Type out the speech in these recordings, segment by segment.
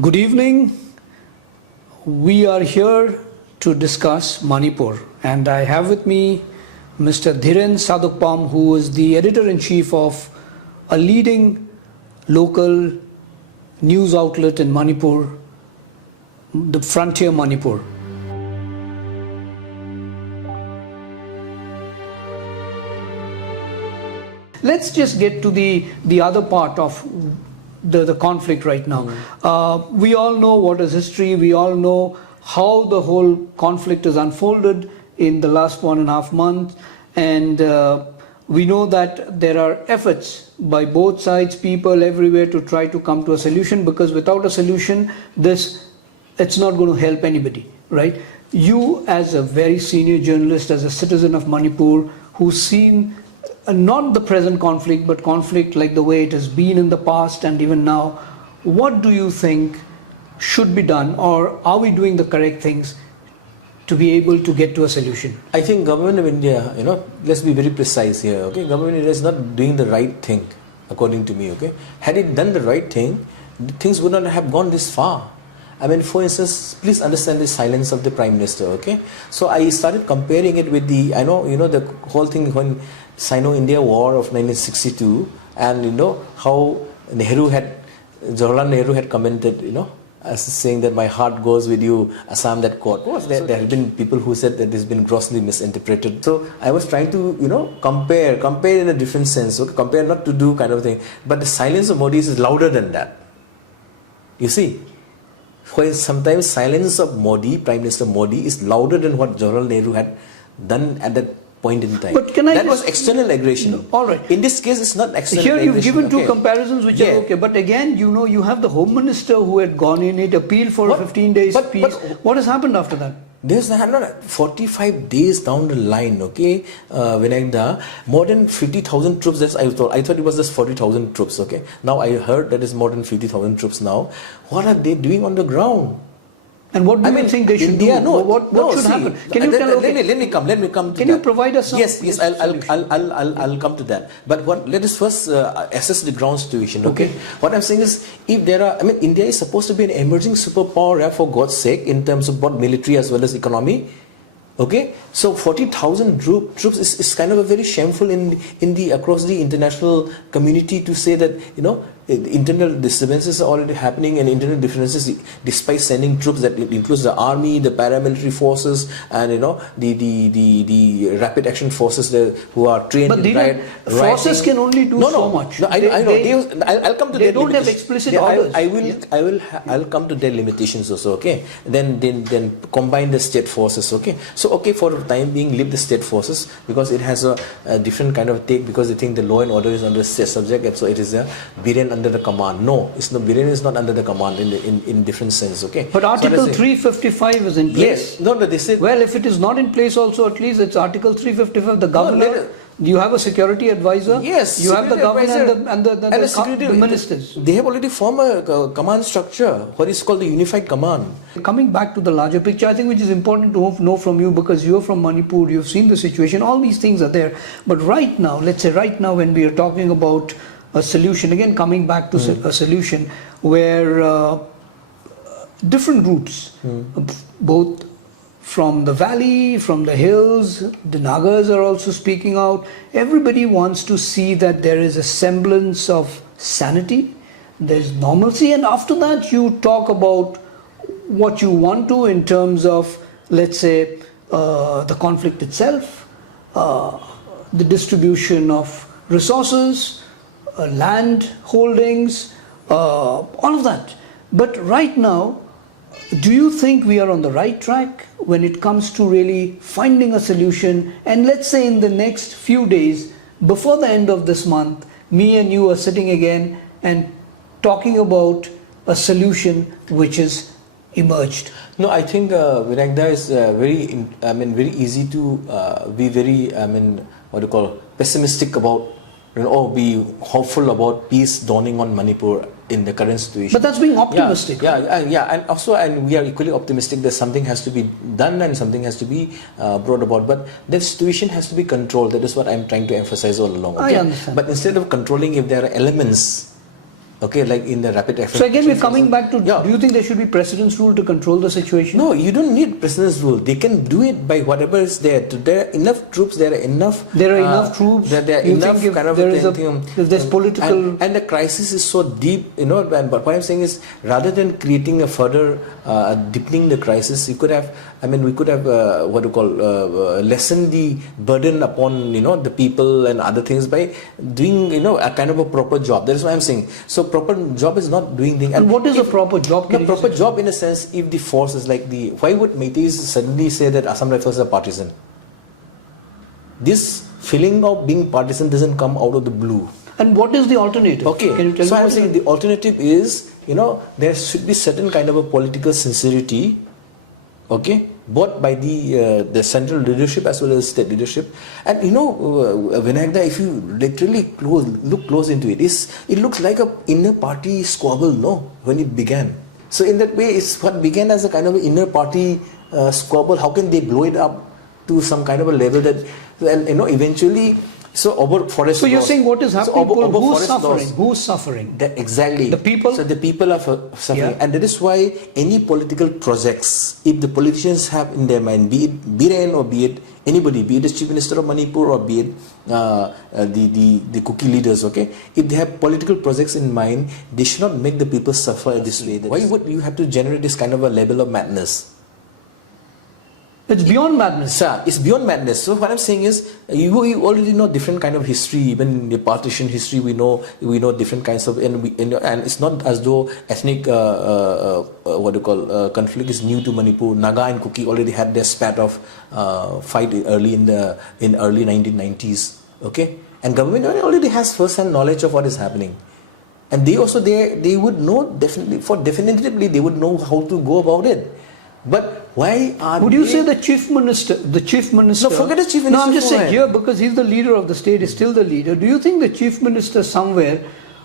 Good evening. We are here to discuss Manipur, and I have with me Mr. Dhiren Sadokpam, who is the editor-in-chief of a leading local news outlet in Manipur, the Frontier Manipur. Let's just get to the other part of the conflict right now. We all know what is history. We all know how the whole conflict has unfolded in the last 1.5 months, and we know that there are efforts by both sides, people everywhere, to try to come to a solution, because without a solution, it's not going to help anybody, right? You, as a very senior journalist, as a citizen of Manipur, who's seen not the present conflict, but conflict like the way it has been in the past and even now, what do you think should be done, or are we doing the correct things to be able to get to a solution? I think government of India, let's be very precise here, okay? Government of India is not doing the right thing, according to me, okay? Had it done the right thing, things would not have gone this far. I mean, for instance, please understand the silence of the Prime Minister, okay? So I started comparing it with the whole thing when Sino-India War of 1962, and how Jawaharlal Nehru had commented, as saying that my heart goes with you, Assam that caught. There have been people who said that this has been grossly misinterpreted. So I was trying to, compare in a different sense, okay? Compare, not to do kind of thing. But the silence of Modi is louder than that. You see? Whereas sometimes silence of Modi, Prime Minister Modi, is louder than what Jawaharlal Nehru had done at that point in time. But that was external aggression. No, all right. In this case, it's not external aggression. Here you've given two okay. comparisons which are okay. But again, you have the Home Minister who had gone in, it appealed for 15 days peace. What has happened after that? There's 45 days down the line, okay, Vinayda, more than 50,000 troops. I thought it was just 40,000 troops, okay. Now I heard that it's more than 50,000 troops now. What are they doing on the ground? And what do you think they should do? What should happen? Can you tell? Let me come to Can you provide us some? Yes, I'll come to that. But let us first assess the ground situation. Okay. What I'm saying is, if there are, India is supposed to be an emerging superpower, for God's sake, in terms of both military as well as economy. Okay, so 40,000 troops is kind of a very shameful across the international community to say that internal disturbances are already happening, and internal differences, despite sending troops, that includes the army, the paramilitary forces, and the rapid action forces who are trained. But forces can only do so much. No, I know. I'll come to they don't have explicit orders. I'll come to their limitations also. Okay, then combine the state forces. Okay, so for the time being, leave the state forces, because it has a different kind of take, because they think the law and order is under state subject, and so it is a Dhiren under the command. No, Dhiren is not under the command in different sense. Okay, but Article 355 is in place. Yes, no, they said. Well, if it is not in place, also at least it's Article 355. The governor. You have a security advisor. Yes, you have the governor and the ministers. They have already formed a command structure, what is called the unified command. Coming back to the larger picture, I think which is important to know from you, because you're from Manipur, you've seen the situation, all these things are there. But right now, let's say right now, when we are talking about a solution, again coming back to a solution where different groups, both from the valley, from the hills, the Nagas are also speaking out. Everybody wants to see that there is a semblance of sanity, there's normalcy, and after that you talk about what you want to in terms of, let's say, the conflict itself, the distribution of resources, land holdings, all of that. But right now, do you think we are on the right track when it comes to really finding a solution? And let's say in the next few days, before the end of this month, me and you are sitting again and talking about a solution which is emerged. No, I think Vinayda is very easy to be very, pessimistic about, be hopeful about peace dawning on Manipur in the current situation. But that's being optimistic. And we are equally optimistic that something has to be done and something has to be brought about. But the situation has to be controlled. That is what I'm trying to emphasize all along. Okay? I understand. But instead of controlling, if there are elements Okay, like in the rapid effect. So again, we're coming back to, Yeah. do you think there should be precedence rule to control the situation? No, you don't need precedence rule. They can do it by whatever is there. There are enough troops. There are enough. There are enough troops. There are You enough think if kind of there is thing. if there's political and the crisis is so deep, But what I'm saying is, rather than creating a further deepening the crisis, you could have. We could have lessened the burden upon the people and other things by doing a kind of a proper job. That's what I'm saying. So proper job is not doing things. And what is a proper job? The proper job, in a sense, if the force is like why would Meiteis suddenly say that Assam Rifles are partisan? This feeling of being partisan doesn't come out of the blue. And what is the alternative? Okay, Can you tell so me I'm saying the alternative is, there should be certain kind of a political sincerity, okay, both by the central leadership as well as state leadership. And Vinayakda, if you literally look close into it, it looks like a inner party squabble, when it began. So in that way, it's what began as a kind of inner party squabble. How can they blow it up to some kind of a level that, and eventually. So forest. So you're saying what is happening? So who's suffering? Who's suffering? Exactly. The people. So the people are suffering, Yeah. and that is why any political projects, if the politicians have in their mind, be it Dhiren or be it anybody, be it the chief minister of Manipur or be it the Kuki leaders, okay, if they have political projects in mind, they should not make the people suffer this way. Why would you have to generate this kind of a level of madness? It's beyond madness. Sir, it's beyond madness. So what I'm saying is, you already know different kind of history. Even in the partition history, we know different kinds of, and it's not as though ethnic conflict is new to Manipur. Naga and Kuki already had their spat of fight early in early 1990s. Okay, and government already has first-hand knowledge of what is happening, and they would know definitively they would know how to go about it. But why are Would you say the chief minister? The chief minister. No, forget the chief minister. No, I'm just saying here because he's the leader of the state, is still the leader. Do you think the chief minister somewhere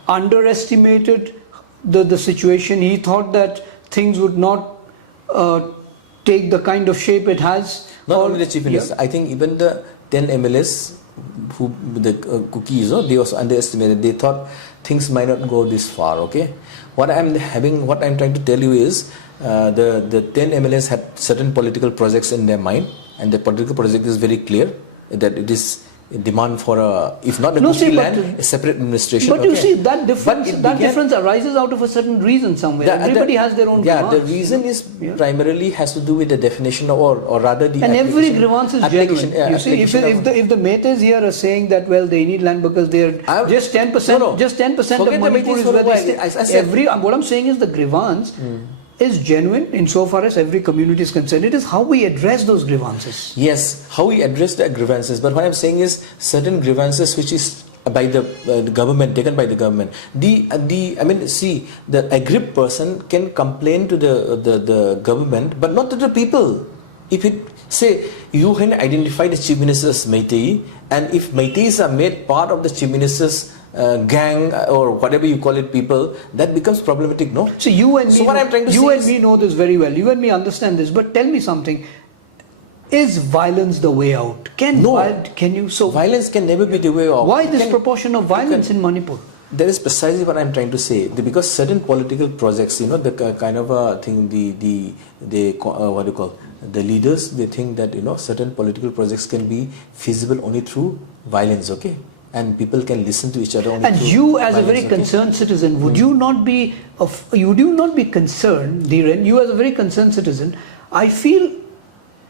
underestimated the situation? He thought that things would not take the kind of shape it has. Not only the chief minister. I think even the 10 MLAs who the cookies, they also underestimated. They thought things might not go this far. Okay, what I'm trying to tell you is. The 10 MLAs had certain political projects in their mind, and the political project is very clear that it is a demand for if not a land, a separate administration. But you see that difference arises out of a certain reason somewhere. Everybody has their own grievance. The reason is primarily has to do with the definition or rather the. And every grievance is genuine. You see, if the Meiteis here are saying that they need land because they are just 10%, just 10% of Manipur is where they stay. What I'm saying is the grievance. Is genuine insofar as every community is concerned. It is how we address those grievances. Yes, how we address the grievances. But what I'm saying is certain grievances which is by the government, taken by the government. The aggrieved person can complain to the government, but not to the people. If it say you can identify the chief minister as Meitei, and if Meiteis are made part of the chief minister's gang or whatever you call it, people, that becomes problematic, no? So you and me, what I'm trying to say me know this very well. You and me understand this. But tell me something: is violence the way out? Violence can never be the way out. Why this proportion of violence in Manipur? That is precisely what I'm trying to say. Because certain political projects, the kind of thing, the leaders, they think that certain political projects can be feasible only through violence. Okay. And people can listen to each other. And you, as a very concerned citizen, would you not be concerned, Dhiren? You, as a very concerned citizen, I feel,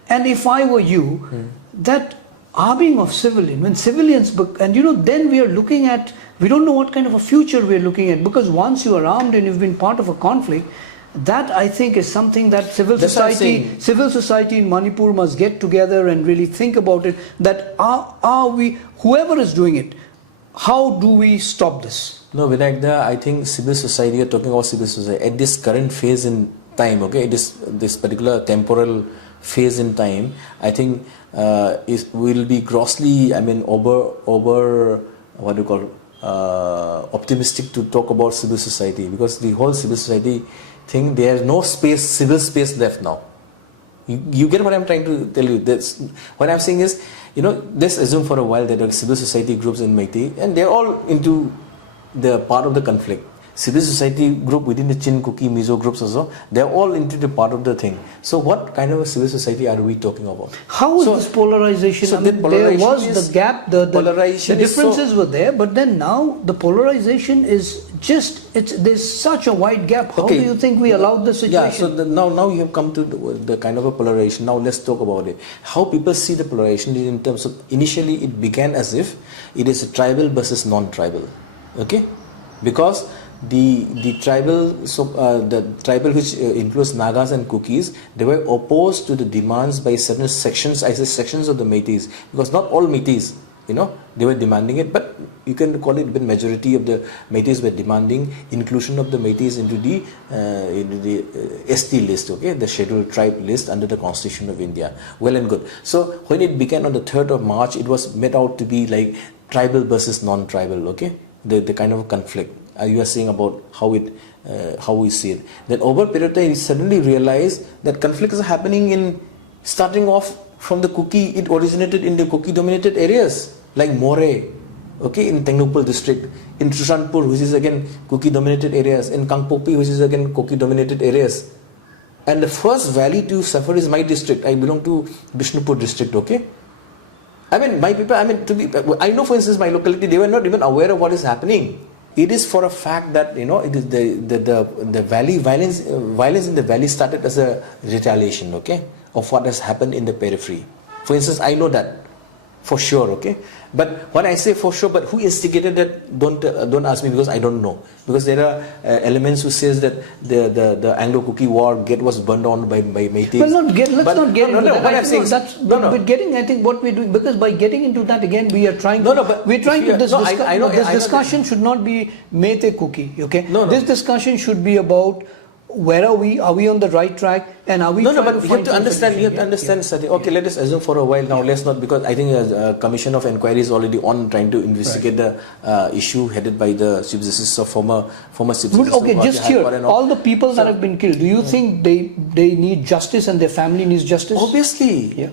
and if I were you, that arming of civilians, when civilians, then we are looking at, we don't know what kind of a future we are looking at, because once you are armed and you've been part of a conflict, that I think is something that civil society in Manipur must get together and really think about it. That are we, whoever is doing it, how do we stop this? No, Vinayakda, I think civil society, you're talking about civil society, at this current phase in time, okay, this particular temporal phase in time, I think will be grossly, optimistic to talk about civil society, because the whole civil society thing, there is no civil space left now. You get what I'm trying to tell you? What I'm saying is, let's assume for a while that there are civil society groups in Meitei, and they're all into the part of the conflict. civil society group within the Chin, Kuki, Mizo groups also, they're all into the part of the thing. So what kind of a civil society are we talking about? How is this polarization? So I mean, polarization there was the gap, the differences so, were there, but then now the polarization is just, there's such a wide gap. How do you think we allowed the situation? Yeah, so now you have come to the kind of a polarization. Now let's talk about it. How people see the polarization in terms of, initially it began as if it is a tribal versus non-tribal. Okay? Because the tribal which includes Nagas and Kukis, they were opposed to the demands by certain sections, I say sections of the Métis, because not all Métis, they were demanding it, but you can call it the majority of the Métis were demanding inclusion of the Métis into the ST list, okay, the scheduled tribe list under the Constitution of India. Well and good. So when it began on the 3rd of March, it was made out to be like tribal versus non-tribal, okay, the kind of conflict. You are saying about how we see it. Then over a period of time, we suddenly realized that conflicts are happening in, starting off from the Kuki, it originated in the Kuki dominated areas like More, okay, in Tengnoupal district, in Trushanpur, which is again Kuki dominated areas, in Kangpopi, which is again Kuki dominated areas. And the first valley to suffer is my district. I belong to Bishnupur district, okay. I mean, my people, I know for instance my locality, they were not even aware of what is happening. It is for a fact that it is the valley violence in the valley started as a retaliation, okay, of what has happened in the periphery. For instance, I know that for sure, okay. But when I say for sure, but who instigated that? Don't ask me, because I don't know. Because there are elements who says that the Anglo-Kuki war was burned on by Métis. Well, let's not get into that. What I'm saying, but getting, I think what we're doing, because by getting into that again, we are trying to. This discussion should not be Métis Kuki, okay? This discussion should be about where are we? Are we on the right track? And are we? But you have to understand. You have to understand something. Okay, let us assume for a while now. Let's not, because I think a commission of inquiry is already on trying to investigate the issue headed by the Chief Justice of former Chief Justice. Okay, just here, all the people that have been killed. Do you think they need justice and their family needs justice? Obviously,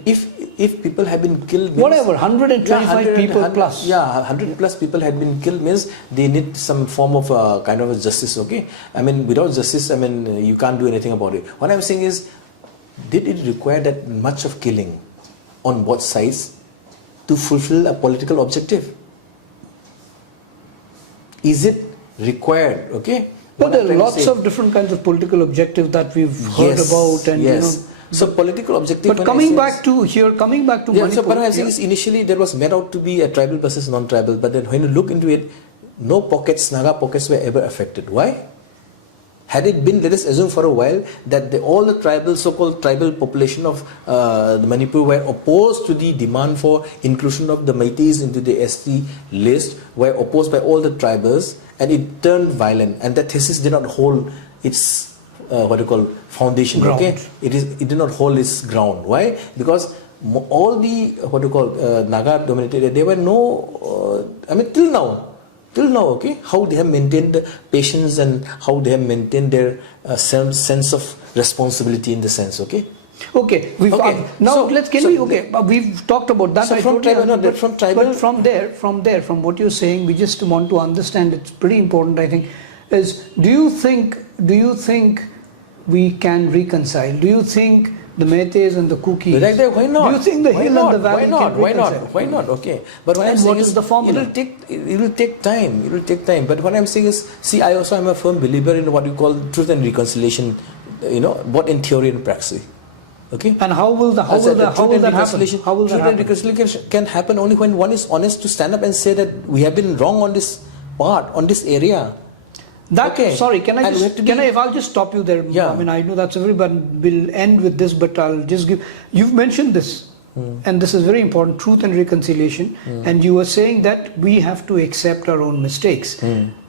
if people have been killed, whatever, 125 people plus. Yeah, 100 plus people had been killed means they need some form of kind of a justice. Okay, I mean, without justice, I mean, you can't do anything about it. What I'm saying is, did it require that much of killing on both sides to fulfill a political objective? Is it required? Okay. Well, there are lots of different kinds of political objectives that we've heard about, and so political objective. But coming back to Manipur. So what I'm saying is, initially there was made out to be a tribal versus non-tribal, but then when you look into it, no pockets, Naga pockets were ever affected. Why? Had it been, let us assume for a while, that all the tribal, so-called tribal population of the Manipur were opposed to the demand for inclusion of the Métis into the ST list, were opposed by all the tribals, and it turned violent, and that thesis did not hold its foundation. Ground. Okay, it did not hold its ground. Why? Because all the Naga dominated, there were no. Till now, okay, how they have maintained the patience and how they have maintained their sense of responsibility in the sense, okay. Okay, we've talked about that. So from what you're saying, we just want to understand. It's pretty important, I think. Is do you think we can reconcile? Do you think the Métis and the Kukis? Why not? Do you think the hill and the valley can reconcile? Why not? Okay. But what I'm saying is, the formula? It will take time. It will take time. But what I'm saying is, see, I also am a firm believer in what you call truth and reconciliation. Both in theory and praxis. Okay. And how will that happen? How will that happen? Reconciliation can happen only when one is honest to stand up and say that we have been wrong on this part, on this area. Sorry, if I'll just stop you there. Yeah. I mean, I know that's but we'll end with this, but I'll just you've mentioned this, and this is very important, truth and reconciliation, and you were saying that we have to accept our own mistakes.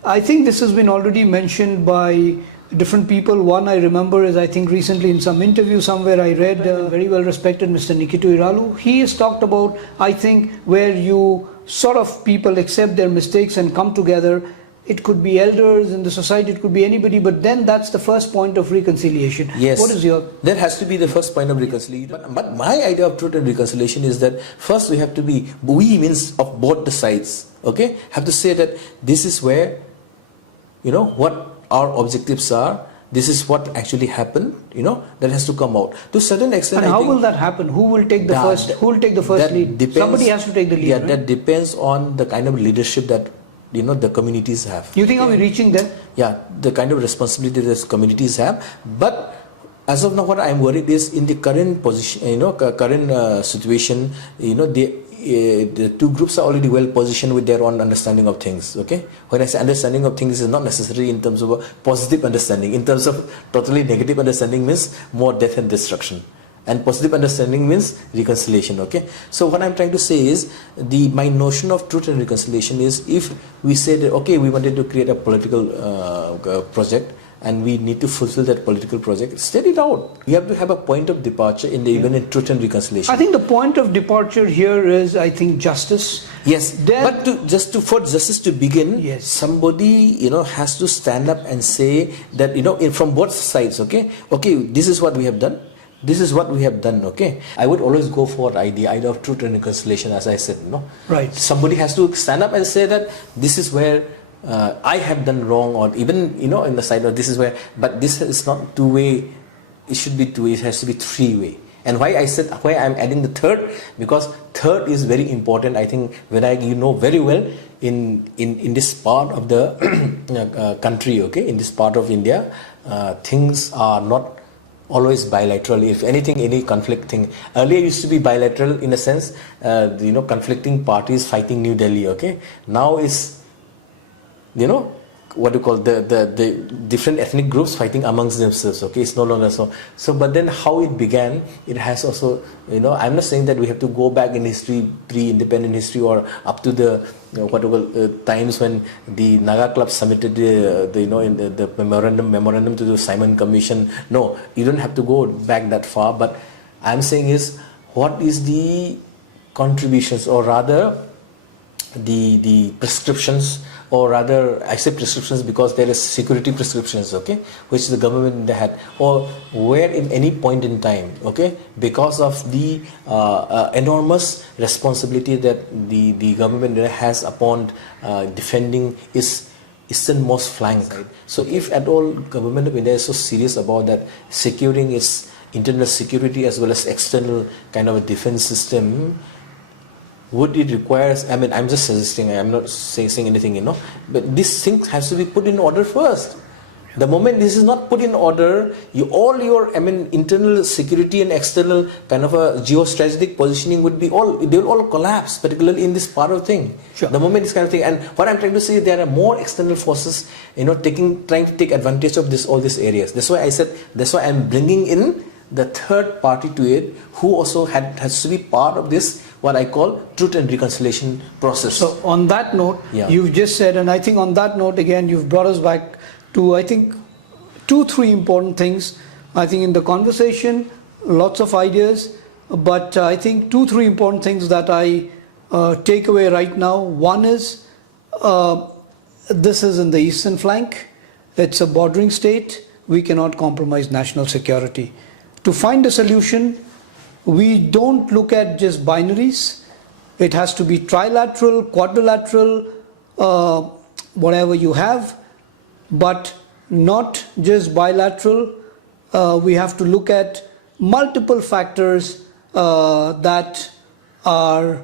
I think this has been already mentioned by different people. One I remember is, I think recently in some interview somewhere I read, very well respected Mr. Nikitu Iralu. He has talked about, I think, where you sort of people accept their mistakes and come together. It could be elders in the society, it could be anybody, but then that's the first point of reconciliation. Yes. What is your... That has to be the first point of reconciliation. But my idea of truth and reconciliation is that first we have to be, we means of both the sides, okay, have to say that this is where what our objectives are. This is what actually happened, that has to come out. To a certain extent, And I how think will that happen? Who will take the first? Who will take the first that lead? depends- Somebody has to take the lead. Yeah, right? that depends on the kind of leadership that the communities have. You think are we reaching there? Yeah, the kind of responsibility that communities have. But as of now, what I'm worried is in the current position, current situation, the two groups are already well positioned with their own understanding of things. Okay, when I say understanding of things, is not necessarily in terms of a positive understanding. In terms of totally negative understanding means more death and destruction. And positive understanding means reconciliation. Okay, so what I'm trying to say is my notion of truth and reconciliation is, if we say that okay, we wanted to create a political project and we need to fulfill that political project, state it out. We have to have a point of departure even in truth and reconciliation. I think the point of departure here is, I think, justice. Yes, Then, but for justice to begin, yes, somebody has to stand up and say that from both sides. Okay, this is what we have done. This is what we have done. Okay, I would always go for the idea of truth and reconciliation, as I said. Right. Somebody has to stand up and say that this is where I have done wrong, or even in the side of this is where. But this is not two-way. It should be two-way. It has to be three-way. And why I'm adding the third, because third is very important. I think very well in this part of the country. Okay, in this part of India, things are not always bilateral. If anything, any conflict thing earlier used to be bilateral in a sense, conflicting parties fighting New Delhi. Okay, now is what you call the different ethnic groups fighting amongst themselves. Okay, it's no longer so. But then how it began, it has also, I'm not saying that we have to go back in history, pre-independent history, or up to the what you call times when the Naga Club submitted the memorandum to the Simon Commission. No, you don't have to go back that far. But I'm saying is, what is the contributions, or rather the prescriptions, or rather I say prescriptions because there is security prescriptions, okay, which the government had, or where in any point in time, okay, because of the enormous responsibility that the government has upon defending its easternmost flank. So if at all government of India is so serious about that, securing its internal security as well as external kind of a defense system, would it require, I'm just suggesting, I'm not saying anything, but this thing has to be put in order first. The moment this is not put in order, all your internal security and external kind of a geostrategic positioning they'll all collapse, particularly in this part of thing. Sure. The moment this kind of thing, and what I'm trying to say, there are more external forces, trying to take advantage of all these areas. That's why I'm bringing in the third party to it, who also has to be part of this, what I call truth and reconciliation process. So on that note, you've just said, and I think on that note again, you've brought us back to, I think, 2-3 important things. I think in the conversation, lots of ideas, but I think 2-3 important things that I take away right now. One is, this is in the eastern flank. It's a bordering state. We cannot compromise national security. To find a solution, we don't look at just binaries. It has to be trilateral, quadrilateral, whatever you have, but not just bilateral. We have to look at multiple factors that are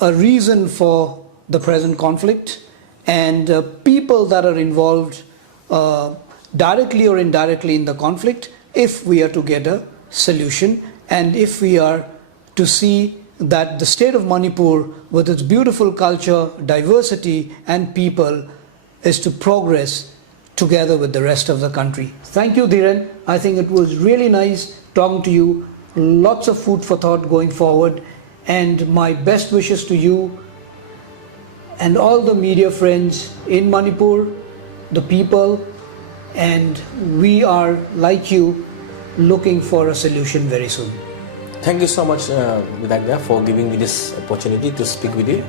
a reason for the present conflict, and people that are involved directly or indirectly in the conflict, if we are to get a solution, and if we are to see that the state of Manipur, with its beautiful culture, diversity and people, is to progress together with the rest of the country. Thank you, Dhiren. I think it was really nice talking to you. Lots of food for thought going forward, and my best wishes to you and all the media friends in Manipur, the people, and we are, like you, looking for a solution very soon. Thank you so much, Bidhayak, for giving me this opportunity to speak with you.